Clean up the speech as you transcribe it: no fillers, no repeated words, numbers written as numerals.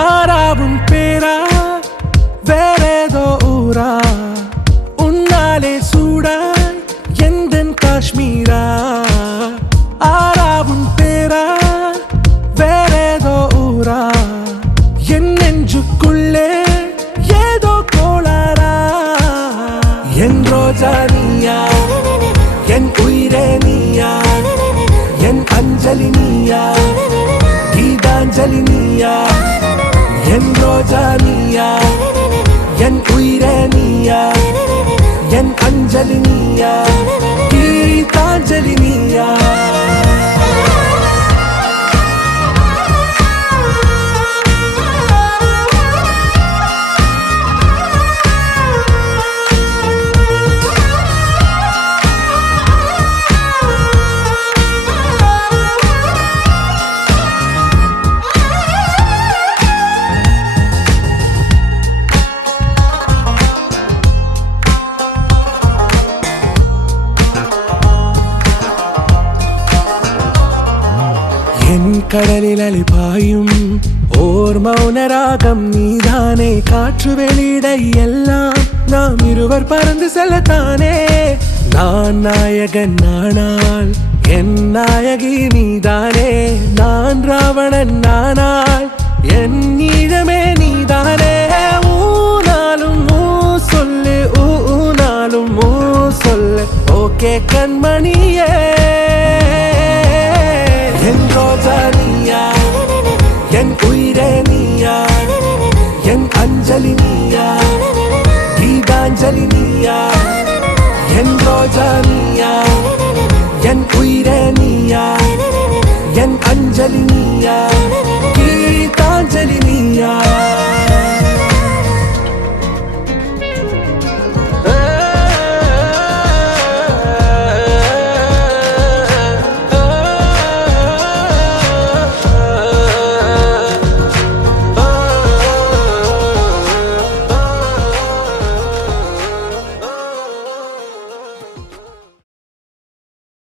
ஆறாவும் பேரா வேறேதோ ஊரா உன்னாலே சூடாய் எந்தன் காஷ்மீரா ஆறாவும் பேரா வேறேதோ ஊரா என் நெஞ்சுக்குள்ளே ஏதோ கோளாரா என் ரோஜா நீயா என் உயிரே நீயா என் அஞ்சலி நீயா கீதாஞ்சலி நீயா என் ரோஜா நீயா என் உயிரே நீயா என் அஞ்சலி நீயா கீதாஞ்சலி நீயா என் கடலில் அலிபாயும் ஓர் மௌனராகம் நீதானே காற்று வெளியிட எல்லாம் நாம் இருவர் பறந்து செல்லத்தானே நான் நாயகன் நானால் என் நாயகி நீதானே நான் ராவணன் நானால் என் நீழமே நீதானே ஊனாலும் ஊ சொல்லு ஊனாலும் ஊ சொல்லு ஓகே கண்மணிய